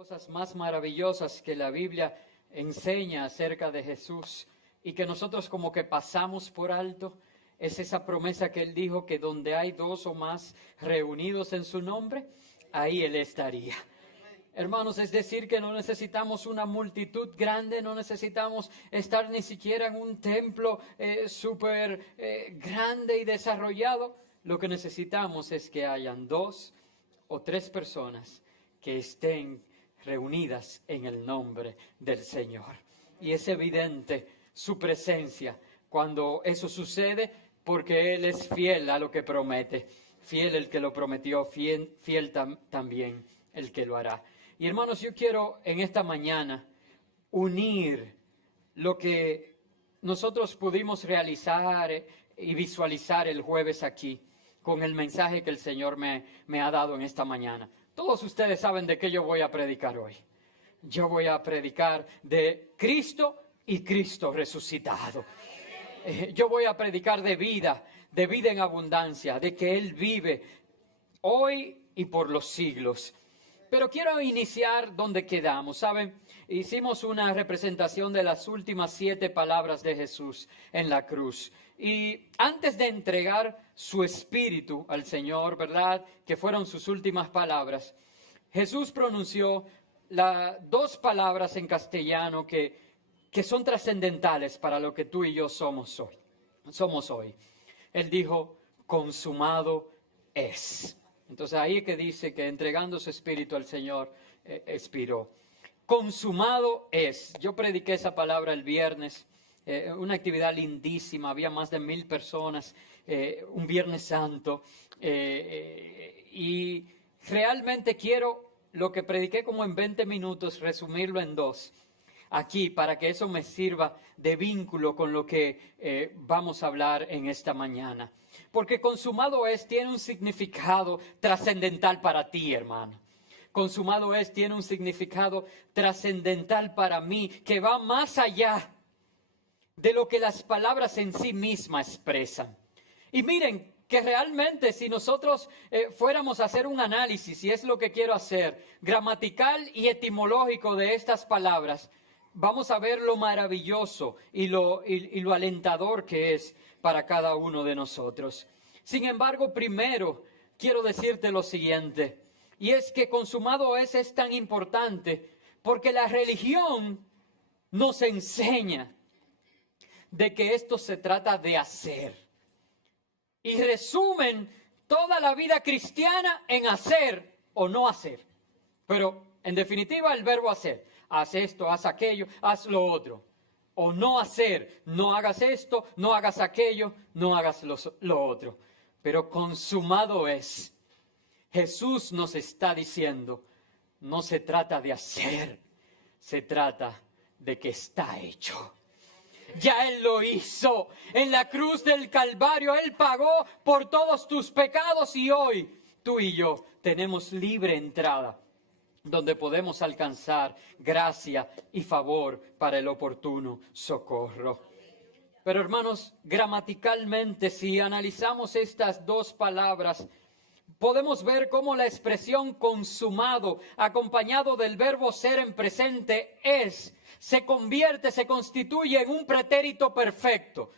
Cosas más maravillosas que la Biblia enseña acerca de Jesús y que nosotros como que pasamos por alto es esa promesa que Él dijo que donde hay dos o más reunidos en su nombre, ahí Él estaría. Hermanos, es decir que no necesitamos una multitud grande, no necesitamos estar ni siquiera en un templo súper grande y desarrollado. Lo que necesitamos es que hayan 2 o 3 personas que estén reunidas en el nombre del Señor. Y es evidente su presencia cuando eso sucede, porque Él es fiel a lo que promete. Fiel el que lo prometió, fiel también el que lo hará. Y hermanos, yo quiero en esta mañana unir lo que nosotros pudimos realizar y visualizar el jueves aquí con el mensaje que el Señor me ha dado en esta mañana. Todos ustedes saben de qué yo voy a predicar hoy. Yo voy a predicar de Cristo y Cristo resucitado. Yo voy a predicar de vida en abundancia, de que Él vive hoy y por los siglos. Pero quiero iniciar donde quedamos. ¿Saben? Hicimos una representación de las últimas 7 palabras de Jesús en la cruz. Y antes de entregar su espíritu al Señor, ¿verdad?, que fueron sus últimas palabras, Jesús pronunció 2 palabras en castellano que son trascendentales para lo que tú y yo somos hoy. Él dijo, consumado es. Entonces ahí es que dice que entregando su espíritu al Señor, expiró. Consumado es. Yo prediqué esa palabra el viernes, una actividad lindísima, había más de 1000 personas, un Viernes Santo, y realmente quiero lo que prediqué como en 20 minutos, resumirlo en 2. Aquí, para que eso me sirva de vínculo con lo que vamos a hablar en esta mañana. Porque consumado es tiene un significado trascendental para ti, hermano. Consumado es tiene un significado trascendental para mí, que va más allá de lo que las palabras en sí mismas expresan. Y miren, que realmente si nosotros fuéramos a hacer un análisis, y es lo que quiero hacer, gramatical y etimológico de estas palabras, vamos a ver lo maravilloso y lo alentador que es para cada uno de nosotros. Sin embargo, primero quiero decirte lo siguiente, y es que consumado es tan importante porque la religión nos enseña de que esto se trata de hacer. Y resumen toda la vida cristiana en hacer o no hacer. Pero en definitiva el verbo hacer. Haz esto, haz aquello, haz lo otro. O no hacer, no hagas esto, no hagas aquello, no hagas lo otro. Pero consumado es. Jesús nos está diciendo, no se trata de hacer, se trata de que está hecho. Ya Él lo hizo en la cruz del Calvario. Él pagó por todos tus pecados y hoy tú y yo tenemos libre entrada donde podemos alcanzar gracia y favor para el oportuno socorro. Pero hermanos, gramaticalmente, si analizamos estas 2 palabras, podemos ver cómo la expresión consumado, acompañado del verbo ser en presente, se constituye en un pretérito perfecto.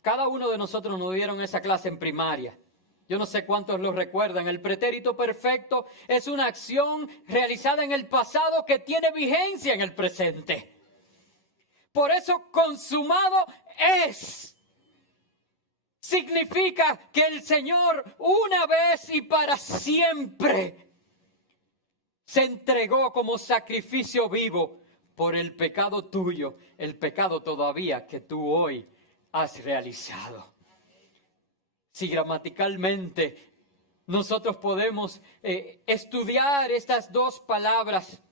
Cada uno de nosotros nos dieron esa clase en primaria. Yo no sé cuántos lo recuerdan. El pretérito perfecto es una acción realizada en el pasado que tiene vigencia en el presente. Por eso, consumado es. Significa que el Señor una vez y para siempre se entregó como sacrificio vivo por el pecado tuyo, el pecado todavía que tú hoy has realizado. Si gramaticalmente nosotros podemos estudiar estas 2 palabras,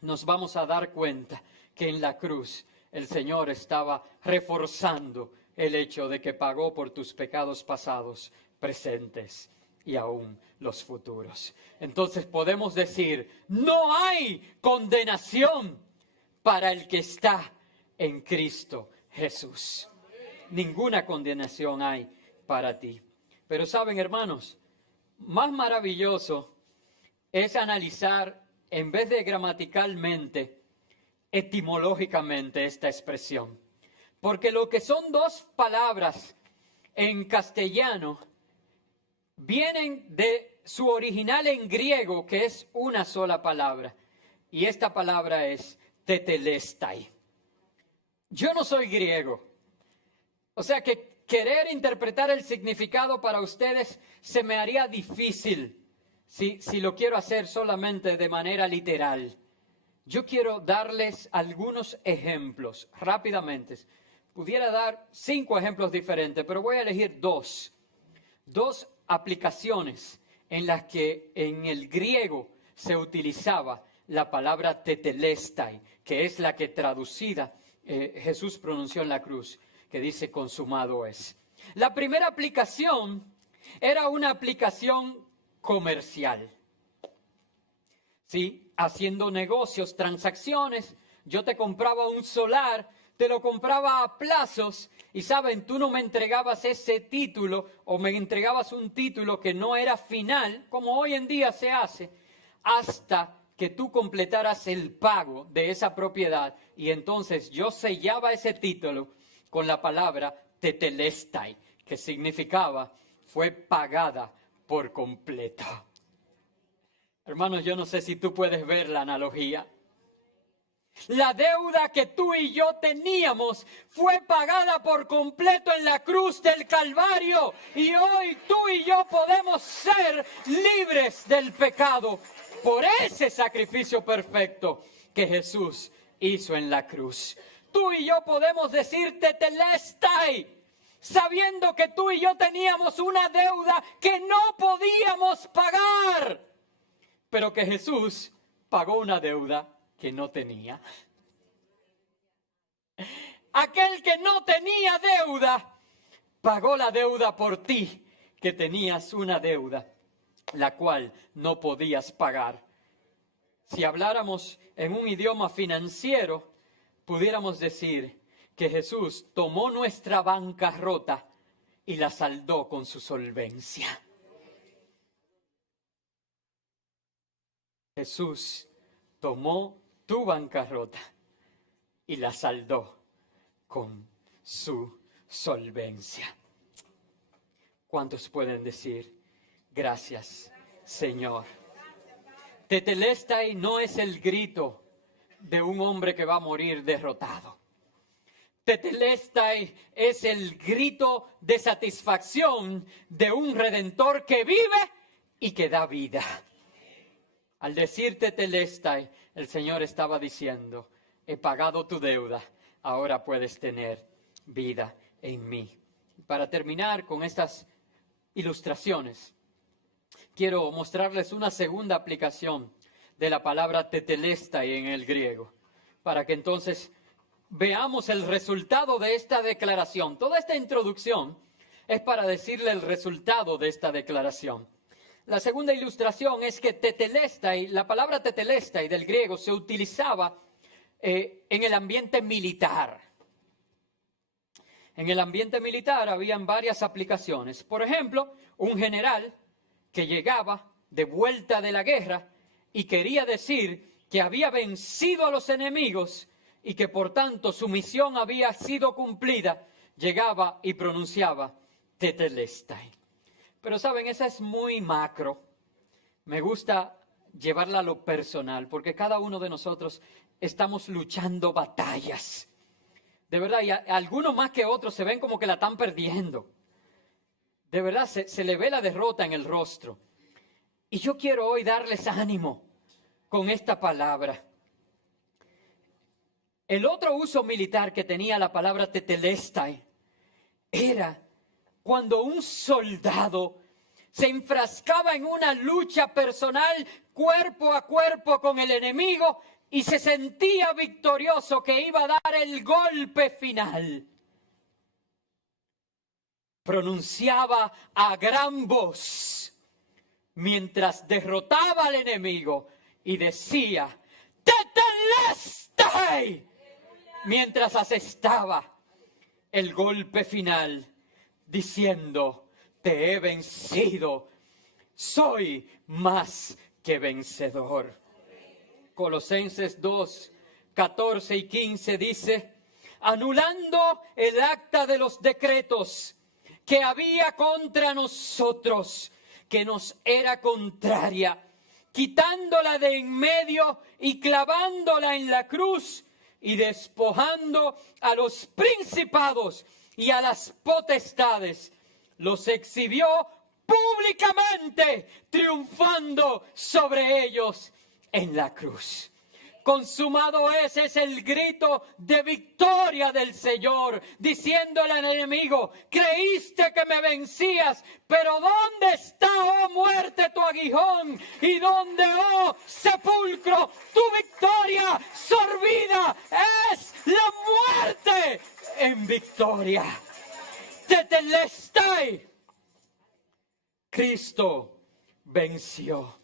nos vamos a dar cuenta que en la cruz el Señor estaba reforzando el hecho de que pagó por tus pecados pasados, presentes y aún los futuros. Entonces podemos decir, no hay condenación para el que está en Cristo Jesús. Ninguna condenación hay para ti. Pero saben, hermanos, más maravilloso es analizar en vez de gramaticalmente, etimológicamente esta expresión. Porque lo que son dos palabras en castellano vienen de su original en griego, que es una sola palabra. Y esta palabra es tetelestai. Yo no soy griego. O sea que querer interpretar el significado para ustedes se me haría difícil si lo quiero hacer solamente de manera literal. Yo quiero darles algunos ejemplos rápidamente. Pudiera dar 5 ejemplos diferentes, pero voy a elegir 2. 2 aplicaciones en las que en el griego se utilizaba la palabra tetelestai, que es la que traducida Jesús pronunció en la cruz, que dice consumado es. La primera aplicación era una aplicación comercial. ¿Sí? Haciendo negocios, transacciones, yo te compraba un solar, te lo compraba a plazos y saben, tú no me entregabas ese título o me entregabas un título que no era final, como hoy en día se hace, hasta que tú completaras el pago de esa propiedad y entonces yo sellaba ese título con la palabra tetelestai, que significaba fue pagada por completo. Hermanos, yo no sé si tú puedes ver la analogía. La deuda que tú y yo teníamos fue pagada por completo en la cruz del Calvario. Y hoy tú y yo podemos ser libres del pecado por ese sacrificio perfecto que Jesús hizo en la cruz. Tú y yo podemos decir tetelestai, sabiendo que tú y yo teníamos una deuda que no podíamos pagar, pero que Jesús pagó una deuda que no tenía. Aquel que no tenía deuda, pagó la deuda por ti, que tenías una deuda, la cual no podías pagar. Si habláramos en un idioma financiero, pudiéramos decir que Jesús tomó nuestra bancarrota y la saldó con su solvencia. Jesús tomó tu bancarrota y la saldó con su solvencia. ¿Cuántos pueden decir gracias, Señor? Tetelestai no es el grito de un hombre que va a morir derrotado. Tetelestai es el grito de satisfacción de un redentor que vive y que da vida. Al decir tetelestai, el Señor estaba diciendo, he pagado tu deuda, ahora puedes tener vida en mí. Para terminar con estas ilustraciones, quiero mostrarles una segunda aplicación de la palabra tetelestai en el griego, para que entonces veamos el resultado de esta declaración. Toda esta introducción es para decirle el resultado de esta declaración. La segunda ilustración es que tetelestai, la palabra tetelestai del griego se utilizaba en el ambiente militar. En el ambiente militar habían varias aplicaciones. Por ejemplo, un general que llegaba de vuelta de la guerra y quería decir que había vencido a los enemigos y que por tanto su misión había sido cumplida, llegaba y pronunciaba tetelestai. Pero saben, esa es muy macro. Me gusta llevarla a lo personal, porque cada uno de nosotros estamos luchando batallas. De verdad, y algunos más que otros se ven como que la están perdiendo. De verdad, se le ve la derrota en el rostro. Y yo quiero hoy darles ánimo con esta palabra. El otro uso militar que tenía la palabra tetelestai era cuando un soldado se enfrascaba en una lucha personal cuerpo a cuerpo con el enemigo y se sentía victorioso, que iba a dar el golpe final. Pronunciaba a gran voz mientras derrotaba al enemigo y decía tetelestai mientras asestaba el golpe final, diciendo, te he vencido, soy más que vencedor. Colosenses 2, 14 y 15 dice: anulando el acta de los decretos que había contra nosotros, que nos era contraria, quitándola de en medio y clavándola en la cruz, y despojando a los principados y a las potestades, los exhibió públicamente, triunfando sobre ellos en la cruz. Consumado es el grito de victoria del Señor, diciéndole al enemigo: creíste que me vencías, pero ¿dónde está, oh muerte, tu aguijón? ¿Y dónde, oh sepulcro, tu victoria sorbida? Es la muerte en victoria. Tetelestai. Cristo venció.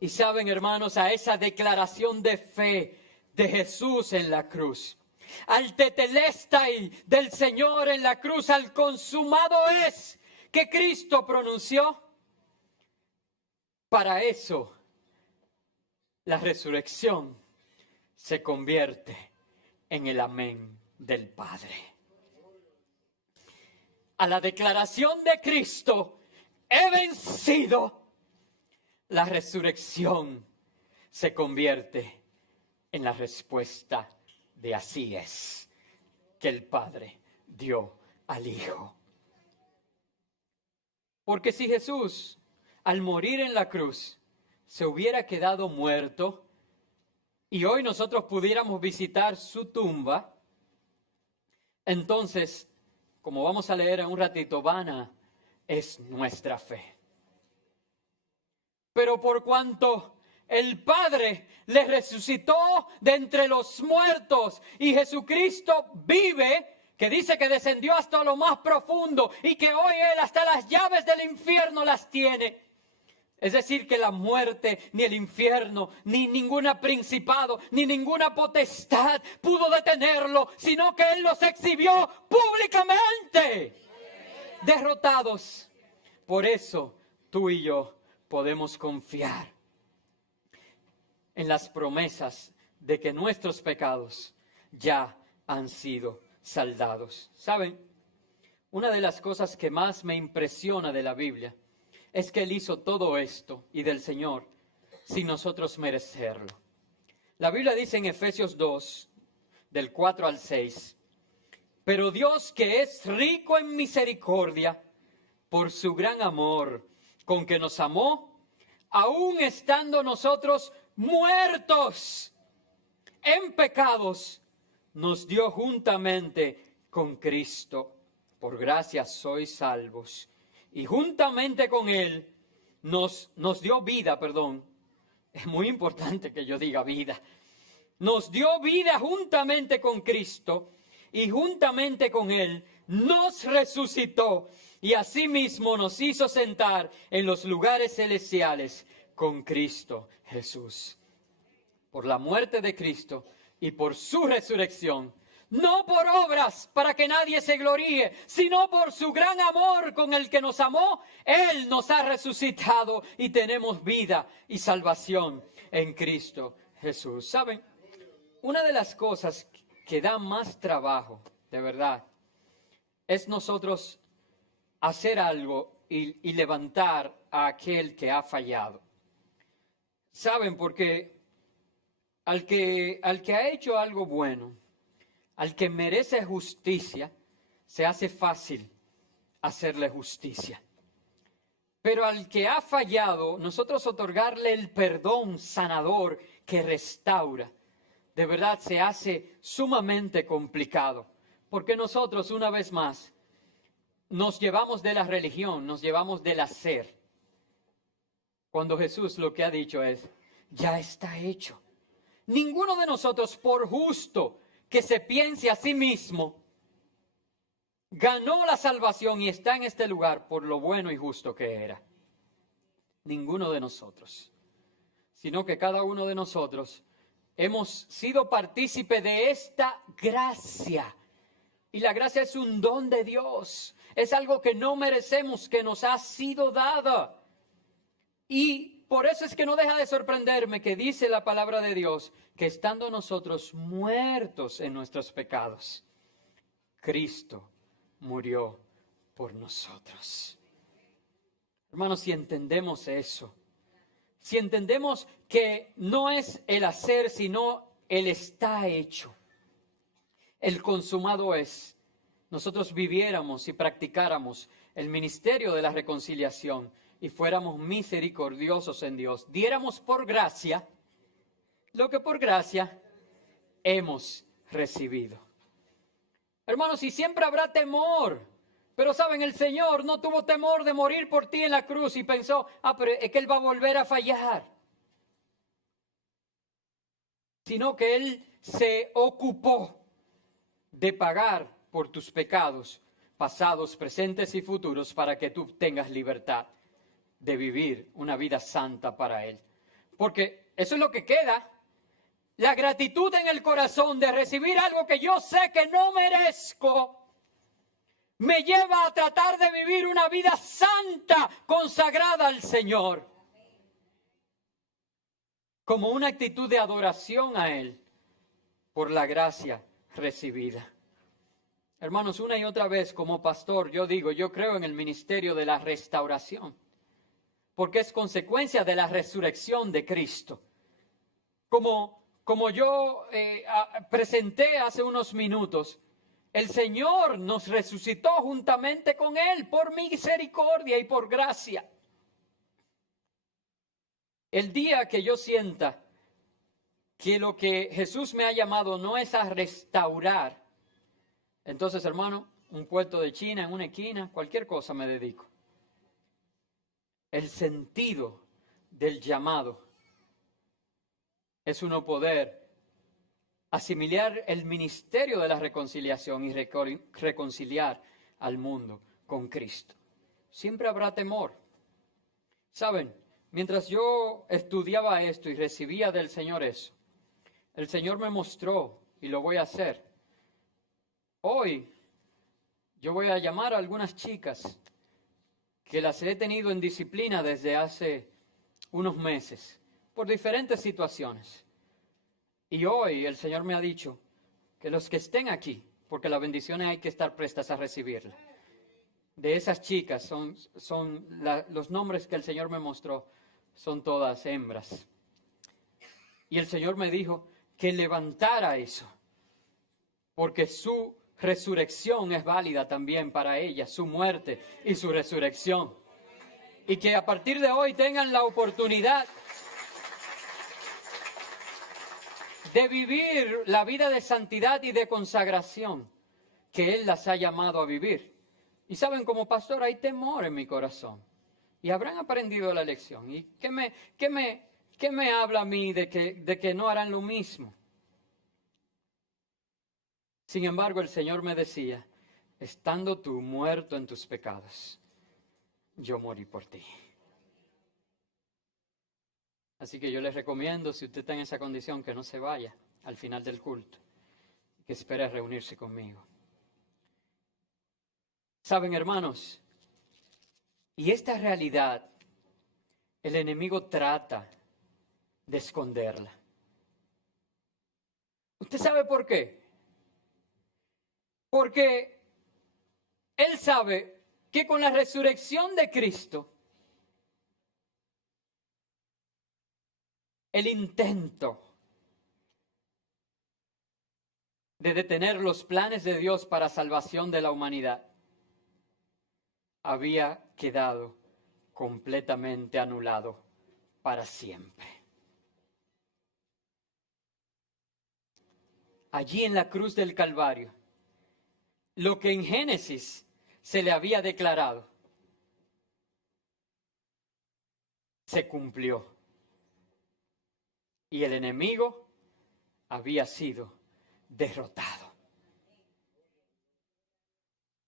Y saben, hermanos, a esa declaración de fe de Jesús en la cruz, al tetelestai del Señor en la cruz, al consumado es que Cristo pronunció, para eso la resurrección se convierte en el amén del Padre. A la declaración de Cristo: he vencido, la resurrección se convierte en la respuesta de así es, que el Padre dio al Hijo. Porque si Jesús, al morir en la cruz, se hubiera quedado muerto y hoy nosotros pudiéramos visitar su tumba, entonces, como vamos a leer en un ratito, vana es nuestra fe. Pero por cuanto el Padre le resucitó de entre los muertos y Jesucristo vive, que dice que descendió hasta lo más profundo y que hoy Él hasta las llaves del infierno las tiene. Es decir, que la muerte, ni el infierno, ni ninguna principado, ni ninguna potestad pudo detenerlo, sino que Él los exhibió públicamente, derrotados. Por eso tú y yo podemos confiar en las promesas de que nuestros pecados ya han sido saldados. ¿Saben? Una de las cosas que más me impresiona de la Biblia es que Él hizo todo esto y del Señor sin nosotros merecerlo. La Biblia dice en Efesios 2, del 4 al 6, pero Dios, que es rico en misericordia, por su gran amor con que nos amó, aun estando nosotros muertos en pecados, nos dio juntamente con Cristo. Por gracia sois salvos. Y juntamente con Él nos dio vida, Es muy importante que yo diga vida. Nos dio vida juntamente con Cristo y juntamente con Él nos resucitó y asimismo nos hizo sentar en los lugares celestiales con Cristo Jesús. Por la muerte de Cristo y por su resurrección, no por obras para que nadie se gloríe, sino por su gran amor con el que nos amó, Él nos ha resucitado y tenemos vida y salvación en Cristo Jesús. ¿Saben? Una de las cosas que da más trabajo, de verdad, es nosotros hacer algo y levantar a aquel que ha fallado. ¿Saben? Porque al que ha hecho algo bueno, al que merece justicia, se hace fácil hacerle justicia. Pero al que ha fallado, nosotros otorgarle el perdón sanador que restaura, de verdad se hace sumamente complicado. Porque nosotros, una vez más, nos llevamos de la religión, nos llevamos del hacer. Cuando Jesús lo que ha dicho es, ya está hecho. Ninguno de nosotros, por justo que se piense a sí mismo, ganó la salvación y está en este lugar por lo bueno y justo que era. Ninguno de nosotros. Sino que cada uno de nosotros hemos sido partícipe de esta gracia. Y la gracia es un don de Dios. Es algo que no merecemos, que nos ha sido dada. Y por eso es que no deja de sorprenderme que dice la palabra de Dios que estando nosotros muertos en nuestros pecados, Cristo murió por nosotros. Hermanos, si entendemos eso, si entendemos que no es el hacer, sino el está hecho, el consumado es, nosotros viviéramos y practicáramos el ministerio de la reconciliación y fuéramos misericordiosos en Dios, diéramos por gracia lo que por gracia hemos recibido. Hermanos, y siempre habrá temor, pero saben, el Señor no tuvo temor de morir por ti en la cruz y pensó, pero es que Él va a volver a fallar. Sino que Él se ocupó de pagar por tus pecados pasados, presentes y futuros para que tú tengas libertad de vivir una vida santa para Él. Porque eso es lo que queda. La gratitud en el corazón de recibir algo que yo sé que no merezco, me lleva a tratar de vivir una vida santa, consagrada al Señor. Como una actitud de adoración a Él por la gracia recibida. Hermanos, una y otra vez como pastor yo digo, yo creo en el ministerio de la restauración, porque es consecuencia de la resurrección de Cristo. Como yo presenté hace unos minutos, el Señor nos resucitó juntamente con Él por misericordia y por gracia. El día que yo sienta que lo que Jesús me ha llamado no es a restaurar, entonces, hermano, un puerto de China en una esquina, cualquier cosa me dedico. El sentido del llamado es uno poder asimilar el ministerio de la reconciliación y reconciliar al mundo con Cristo. Siempre habrá temor. Saben, mientras yo estudiaba esto y recibía del Señor eso, el Señor me mostró, y lo voy a hacer. Hoy yo voy a llamar a algunas chicas que las he tenido en disciplina desde hace unos meses, por diferentes situaciones. Y hoy el Señor me ha dicho que los que estén aquí, porque las bendiciones hay que estar prestas a recibirlas, de esas chicas los nombres que el Señor me mostró, son todas hembras. Y el Señor me dijo que levantara eso, porque su resurrección es válida también para ellas, su muerte y su resurrección. Y que a partir de hoy tengan la oportunidad de vivir la vida de santidad y de consagración que Él las ha llamado a vivir. Y saben, como pastor hay temor en mi corazón. Y habrán aprendido la lección. ¿Y qué me habla a mí de que no harán lo mismo? Sin embargo, el Señor me decía, estando tú muerto en tus pecados, yo morí por ti. Así que yo les recomiendo, si usted está en esa condición, que no se vaya al final del culto, que espere a reunirse conmigo. Saben, hermanos, y esta realidad, el enemigo trata de esconderla. ¿Usted sabe por qué? Porque Él sabe que con la resurrección de Cristo, el intento de detener los planes de Dios para salvación de la humanidad había quedado completamente anulado para siempre. Allí en la cruz del Calvario, lo que en Génesis se le había declarado, se cumplió. Y el enemigo había sido derrotado.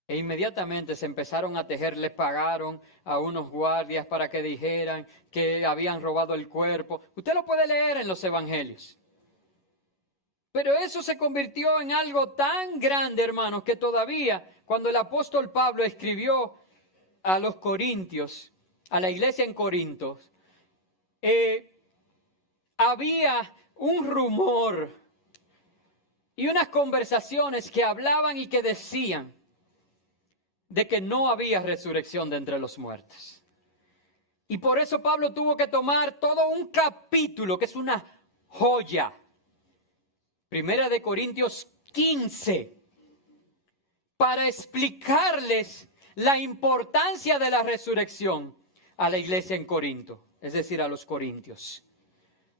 E inmediatamente se empezaron a tejer, les pagaron a unos guardias para que dijeran que habían robado el cuerpo. Usted lo puede leer en los evangelios. Pero eso se convirtió en algo tan grande, hermanos, que todavía cuando el apóstol Pablo escribió a los corintios, a la iglesia en Corinto, había un rumor y unas conversaciones que hablaban y que decían de que no había resurrección de entre los muertos. Y por eso Pablo tuvo que tomar todo un capítulo que es una joya. Primera de Corintios 15, para explicarles la importancia de la resurrección a la iglesia en Corinto, es decir, a los corintios.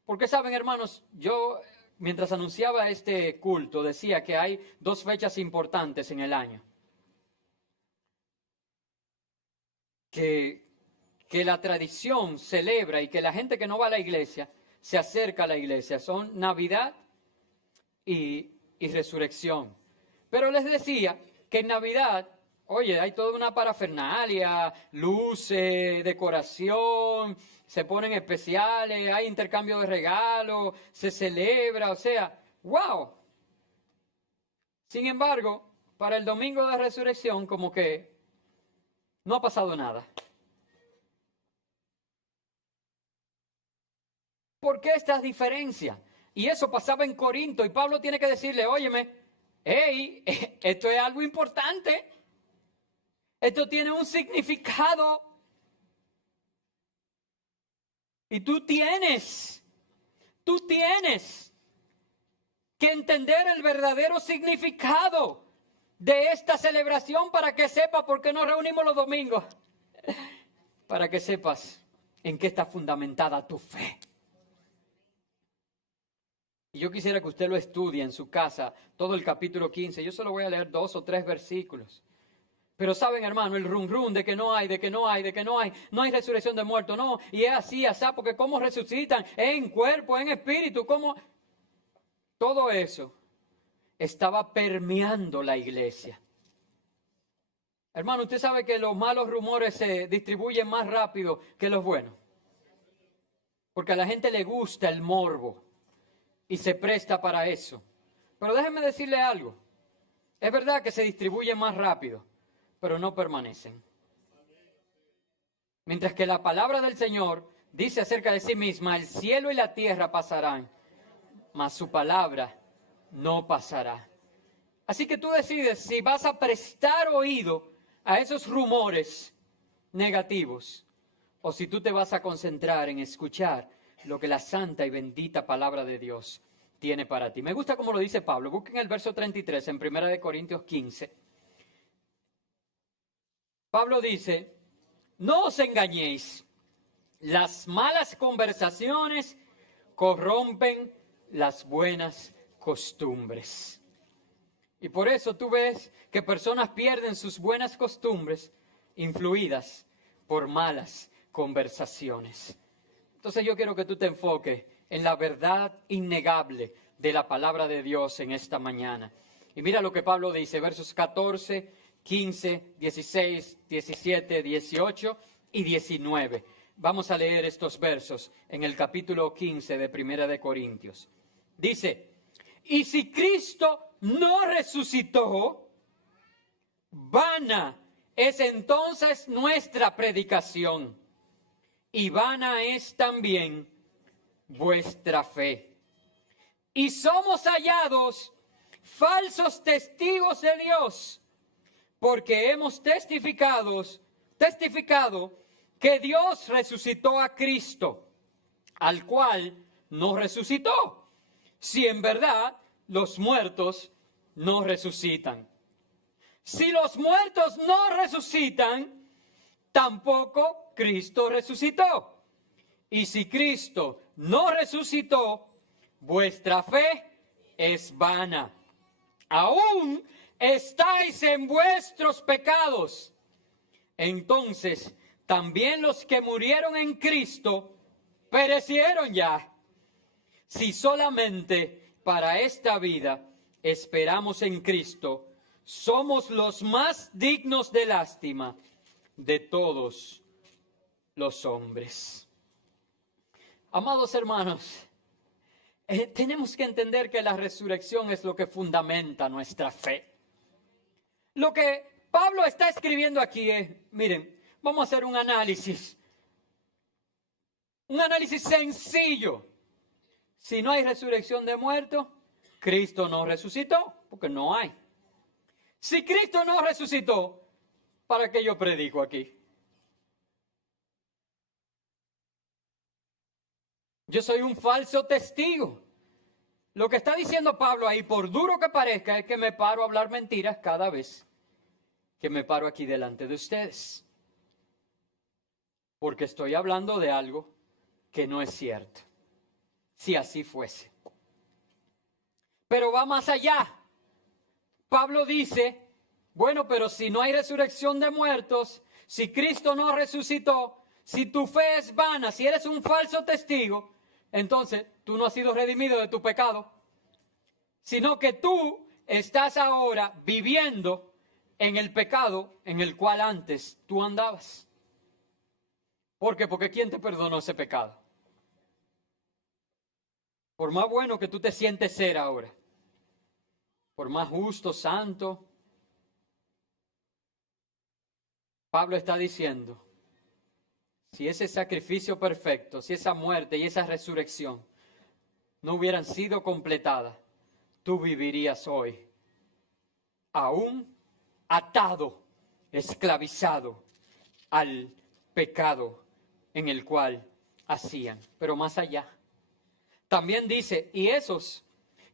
Porque saben, hermanos, yo mientras anunciaba este culto decía que hay dos fechas importantes en el año. Que la tradición celebra y que la gente que no va a la iglesia se acerca a la iglesia. Son Navidad y resurrección. Pero les decía que en Navidad, oye, hay toda una parafernalia, luces, decoración, se ponen especiales, hay intercambio de regalos, se celebra, o sea, ¡wow! Sin embargo, para el domingo de resurrección, como que no ha pasado nada. ¿Por qué estas diferencias? Y eso pasaba en Corinto y Pablo tiene que decirle, óyeme, hey, esto es algo importante. Esto tiene un significado. Y tú tienes que entender el verdadero significado de esta celebración para que sepas por qué nos reunimos los domingos. Para que sepas en qué está fundamentada tu fe. Y yo quisiera que usted lo estudie en su casa, todo el capítulo 15. Yo solo voy a leer 2 o 3 versículos. Pero saben, hermano, el rum de que no hay no hay resurrección de muertos, no. Y es así, porque ¿cómo resucitan? En cuerpo, en espíritu, ¿cómo? Todo eso estaba permeando la iglesia. Hermano, usted sabe que los malos rumores se distribuyen más rápido que los buenos. Porque a la gente le gusta el morbo. Y se presta para eso. Pero déjenme decirle algo. Es verdad que se distribuyen más rápido, pero no permanecen. Mientras que la palabra del Señor dice acerca de sí misma, el cielo y la tierra pasarán, mas su palabra no pasará. Así que tú decides si vas a prestar oído a esos rumores negativos o si tú te vas a concentrar en escuchar lo que la santa y bendita palabra de Dios tiene para ti. Me gusta como lo dice Pablo. Busquen el verso 33 en 1 de Corintios 15. Pablo dice, no os engañéis, las malas conversaciones corrompen las buenas costumbres. Y por eso tú ves que personas pierden sus buenas costumbres influidas por malas conversaciones. Entonces yo quiero que tú te enfoques en la verdad innegable de la palabra de Dios en esta mañana. Y mira lo que Pablo dice, versos 14, 15, 16, 17, 18 y 19. Vamos a leer estos versos en el capítulo 15 de Primera de Corintios. Dice, y si Cristo no resucitó, vana es entonces nuestra predicación. Y vana es también vuestra fe. Y somos hallados falsos testigos de Dios, porque hemos testificado que Dios resucitó a Cristo, al cual no resucitó, si en verdad los muertos no resucitan. Si los muertos no resucitan, tampoco Cristo resucitó. Y si Cristo no resucitó, vuestra fe es vana. Aún estáis en vuestros pecados. Entonces, también los que murieron en Cristo perecieron ya. Si solamente para esta vida esperamos en Cristo, somos los más dignos de lástima de todos los hombres. Amados hermanos, tenemos que entender que la resurrección es lo que fundamenta nuestra fe. Lo que Pablo está escribiendo aquí es, miren, vamos a hacer un análisis. Un análisis sencillo. Si no hay resurrección de muertos, Cristo no resucitó, porque no hay. Si Cristo no resucitó, ¿para qué yo predico aquí? Yo soy un falso testigo. Lo que está diciendo Pablo ahí, por duro que parezca, es que me paro a hablar mentiras cada vez que me paro aquí delante de ustedes. Porque estoy hablando de algo que no es cierto. Si así fuese. Pero va más allá. Pablo dice, bueno, pero si no hay resurrección de muertos, si Cristo no resucitó, si tu fe es vana, si eres un falso testigo, entonces tú no has sido redimido de tu pecado, sino que tú estás ahora viviendo en el pecado en el cual antes tú andabas. ¿Por qué? Porque ¿quién te perdonó ese pecado? Por más bueno que tú te sientes ser ahora, por más justo, santo, Pablo está diciendo, si ese sacrificio perfecto, si esa muerte y esa resurrección no hubieran sido completadas, tú vivirías hoy aún atado, esclavizado al pecado en el cual hacían. Pero más allá, también dice, y esos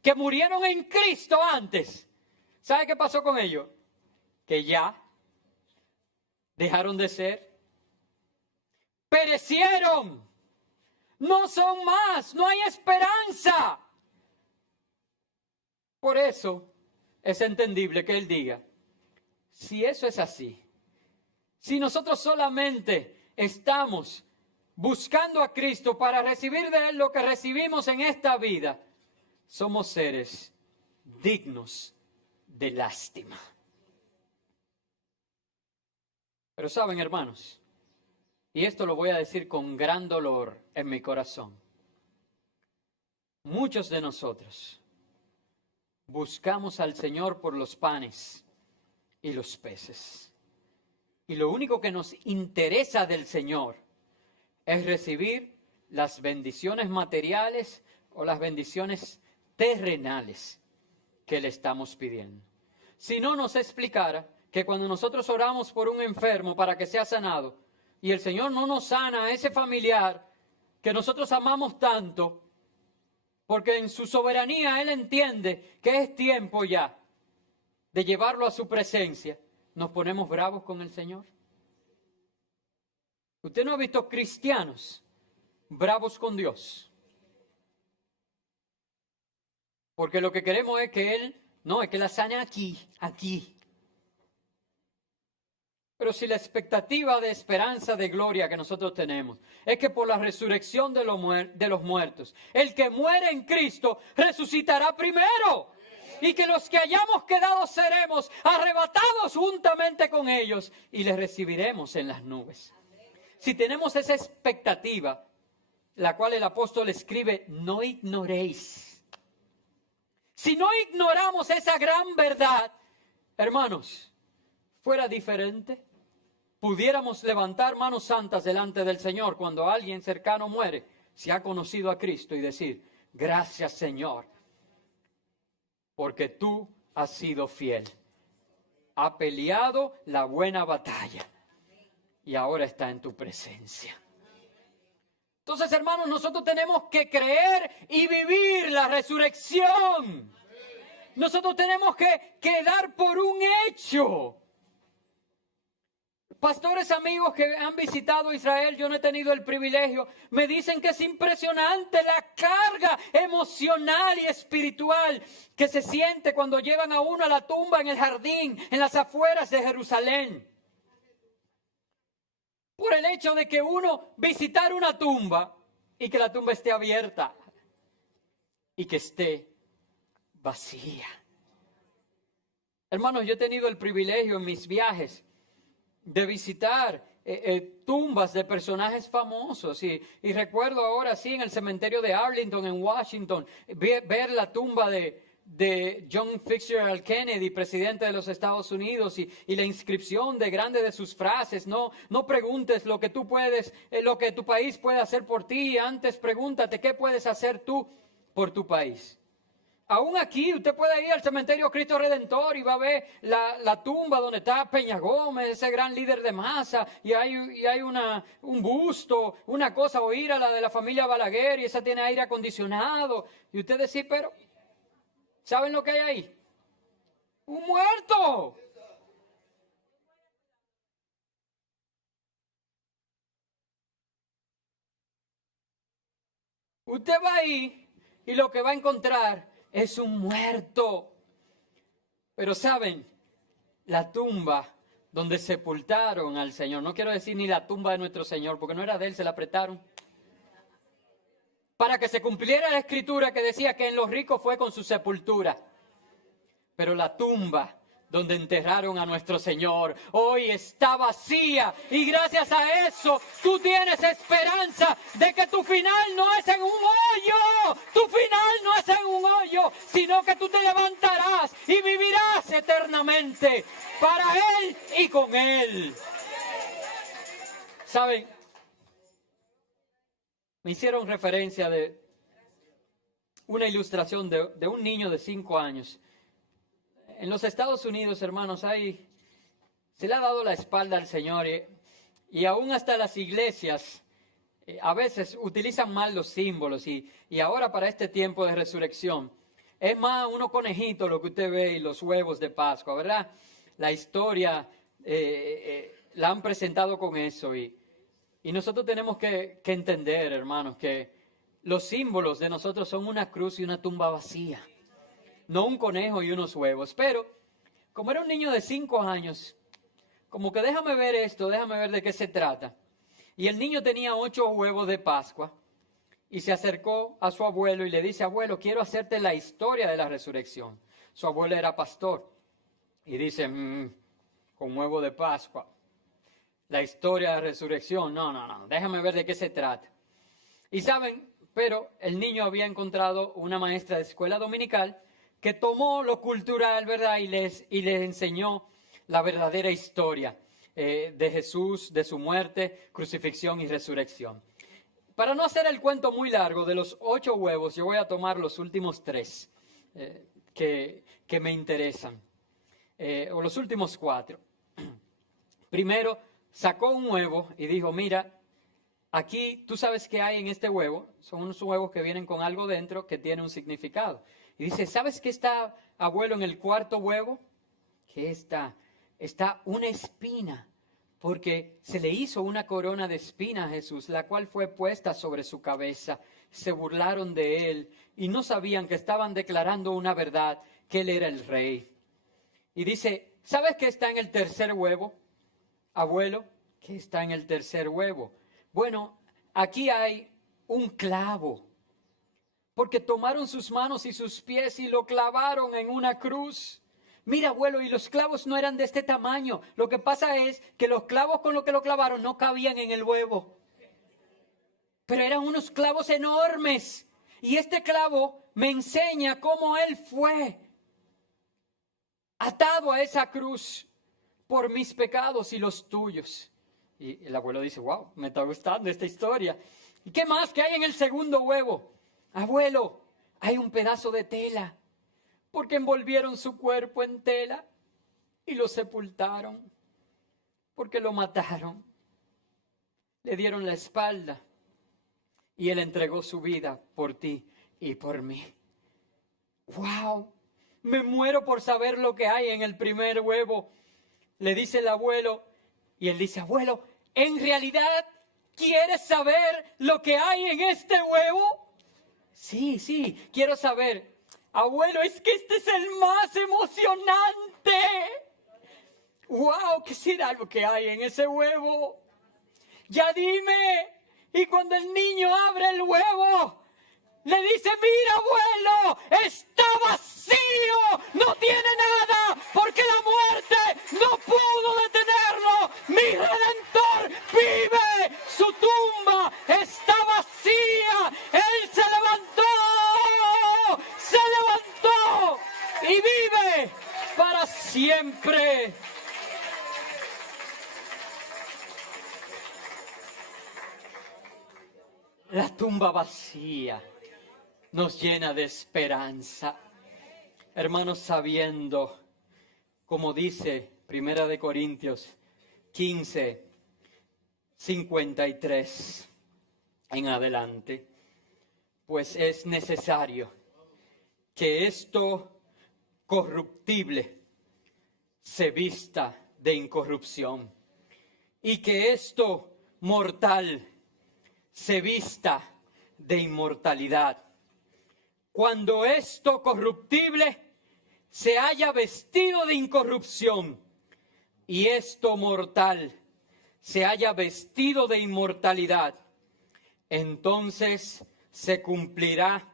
que murieron en Cristo antes, ¿sabe qué pasó con ellos? Que ya dejaron de ser, perecieron, no son más, no hay esperanza. Por eso es entendible que él diga, si eso es así, si nosotros solamente estamos buscando a Cristo para recibir de Él lo que recibimos en esta vida, somos seres dignos de lástima. Pero saben, hermanos, y esto lo voy a decir con gran dolor en mi corazón, muchos de nosotros buscamos al Señor por los panes y los peces. Y lo único que nos interesa del Señor es recibir las bendiciones materiales o las bendiciones terrenales que le estamos pidiendo. Si no nos explicara que cuando nosotros oramos por un enfermo para que sea sanado y el Señor no nos sana a ese familiar que nosotros amamos tanto, porque en su soberanía Él entiende que es tiempo ya de llevarlo a su presencia, ¿nos ponemos bravos con el Señor? ¿Usted no ha visto cristianos bravos con Dios? Porque lo que queremos es que Él, no, es que la sane aquí. Pero si la expectativa de esperanza, de gloria que nosotros tenemos, es que por la resurrección de los muertos, el que muere en Cristo resucitará primero. Y que los que hayamos quedado seremos arrebatados juntamente con ellos y les recibiremos en las nubes. Si tenemos esa expectativa, la cual el apóstol escribe, no ignoréis. Si no ignoramos esa gran verdad, hermanos, fuera diferente. Pudiéramos levantar manos santas delante del Señor cuando alguien cercano muere, si ha conocido a Cristo, y decir, gracias Señor, porque tú has sido fiel. Ha peleado la buena batalla y ahora está en tu presencia. Entonces, hermanos, nosotros tenemos que creer y vivir la resurrección. Nosotros tenemos que dar por un hecho. Pastores amigos que han visitado Israel, yo no he tenido el privilegio, me dicen que es impresionante la carga emocional y espiritual que se siente cuando llevan a uno a la tumba en el jardín, en las afueras de Jerusalén. Por el hecho de que uno visitar una tumba y que la tumba esté abierta y que esté vacía. Hermanos, yo he tenido el privilegio en mis viajes de visitar tumbas de personajes famosos y recuerdo ahora sí en el cementerio de Arlington en Washington ver la tumba de de John Fitzgerald Kennedy, presidente de los Estados Unidos, y la inscripción de grandes de sus frases. No preguntes lo que tú puedes, lo que tu país puede hacer por ti. Antes pregúntate qué puedes hacer tú por tu país. Aún aquí usted puede ir al cementerio Cristo Redentor y va a ver la tumba donde está Peña Gómez, ese gran líder de masa, y hay un busto, una cosa, o ir a la de la familia Balaguer y esa tiene aire acondicionado. Y usted dice, pero ¿saben lo que hay ahí? ¡Un muerto! Usted va ahí y lo que va a encontrar es un muerto. Pero ¿saben? La tumba donde sepultaron al Señor, no quiero decir ni la tumba de nuestro Señor, porque no era de Él, se la apretaron. Para que se cumpliera la escritura que decía que en los ricos fue con su sepultura. Pero la tumba donde enterraron a nuestro Señor hoy está vacía, y gracias a eso tú tienes esperanza de que tu final no es en un hoyo, tu final no es en un hoyo, sino que tú te levantarás y vivirás eternamente para Él y con Él. ¿Saben? Me hicieron referencia de una ilustración de un niño de 5 años. En los Estados Unidos, hermanos, se le ha dado la espalda al Señor y aún hasta las iglesias a veces utilizan mal los símbolos y ahora para este tiempo de resurrección es más unos conejitos lo que usted ve y los huevos de Pascua, ¿verdad? La historia la han presentado con eso y nosotros tenemos que entender, hermanos, que los símbolos de nosotros son una cruz y una tumba vacía. No un conejo y unos huevos. Pero, como era un niño de 5 años, como que déjame ver esto, déjame ver de qué se trata. Y el niño tenía 8 huevos de Pascua y se acercó a su abuelo y le dice, abuelo, quiero hacerte la historia de la resurrección. Su abuelo era pastor y dice, con huevo de Pascua, la historia de la resurrección, no, déjame ver de qué se trata. Y saben, pero el niño había encontrado una maestra de escuela dominical que tomó lo cultural, ¿verdad? Y les enseñó la verdadera historia de Jesús, de su muerte, crucifixión y resurrección. Para no hacer el cuento muy largo, de los 8 huevos, yo voy a tomar los últimos 3 que me interesan, o los últimos 4. Primero, sacó un huevo y dijo, mira, aquí tú sabes qué hay en este huevo. Son unos huevos que vienen con algo dentro que tiene un significado. Y dice, ¿sabes qué está, abuelo, en el 4.º huevo? ¿Qué está? Está una espina, porque se le hizo una corona de espina a Jesús, la cual fue puesta sobre su cabeza. Se burlaron de él y no sabían que estaban declarando una verdad, que él era el rey. Y dice, ¿sabes qué está en el 3.er huevo, abuelo? ¿Qué está en el 3.er huevo? Bueno, aquí hay un clavo. Porque tomaron sus manos y sus pies y lo clavaron en una cruz. Mira, abuelo, y los clavos no eran de este tamaño. Lo que pasa es que los clavos con los que lo clavaron no cabían en el huevo. Pero eran unos clavos enormes. Y este clavo me enseña cómo él fue atado a esa cruz por mis pecados y los tuyos. Y el abuelo dice, wow, me está gustando esta historia. ¿Y qué más que hay en el 2.º huevo? Abuelo, hay un pedazo de tela, porque envolvieron su cuerpo en tela y lo sepultaron, porque lo mataron. Le dieron la espalda y él entregó su vida por ti y por mí. ¡Wow! Me muero por saber lo que hay en el 1.er huevo. Le dice el abuelo, y él dice, abuelo, ¿en realidad quieres saber lo que hay en este huevo? Sí, quiero saber. Abuelo, es que este es el más emocionante. ¡Wow! ¿Qué será lo que hay en ese huevo? Ya dime. Y cuando el niño abre el huevo, le dice, mira, abuelo, está vacío, no tiene nada, porque la muerte no pudo detenerlo. Mi Redentor vive, su tumba está vacía, él se levantó, y vive para siempre. La tumba vacía nos llena de esperanza. Hermanos, sabiendo, como dice 1 Corintios 15, 53 en adelante, pues es necesario que esto corruptible se vista de incorrupción y que esto mortal se vista de inmortalidad. Cuando esto corruptible se haya vestido de incorrupción y esto mortal se haya vestido de inmortalidad, entonces se cumplirá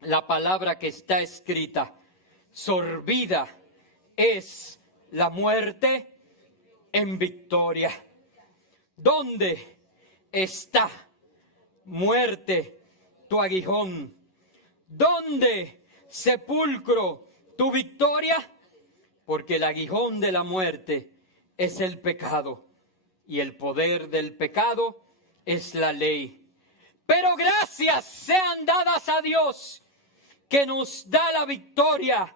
la palabra que está escrita: sorbida es la muerte en victoria. ¿Dónde está, muerte, tu aguijón? ¿Dónde, sepulcro, tu victoria? Porque el aguijón de la muerte es el pecado y el poder del pecado es la ley. Pero gracias sean dadas a Dios, que nos da la victoria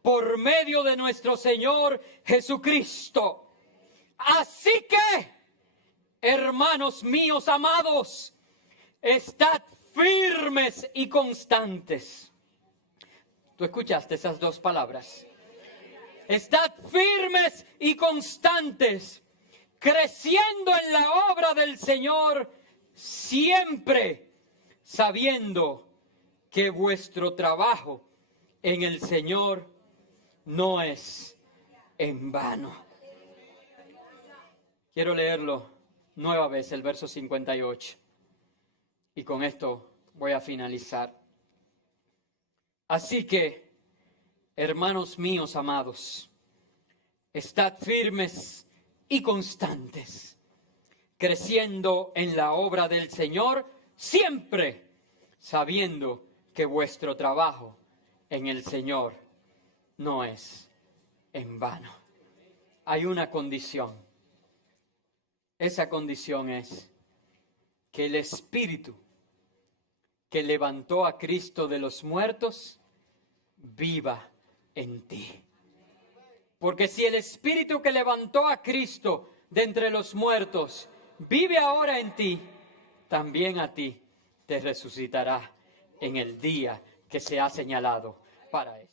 por medio de nuestro Señor Jesucristo. Así que, hermanos míos amados, estad firmes y constantes. ¿Tú escuchaste esas dos palabras? Estad firmes y constantes, creciendo en la obra del Señor, siempre sabiendo que vuestro trabajo en el Señor no es en vano. Quiero leerlo nueva vez, el verso 58. Y con esto voy a finalizar. Así que, hermanos míos amados, estad firmes y constantes, creciendo en la obra del Señor, siempre sabiendo que vuestro trabajo en el Señor no es en vano. Hay una condición. Esa condición es que el Espíritu que levantó a Cristo de los muertos viva en ti. Porque si el Espíritu que levantó a Cristo de entre los muertos vive ahora en ti, también a ti te resucitará en el día que se ha señalado para esto.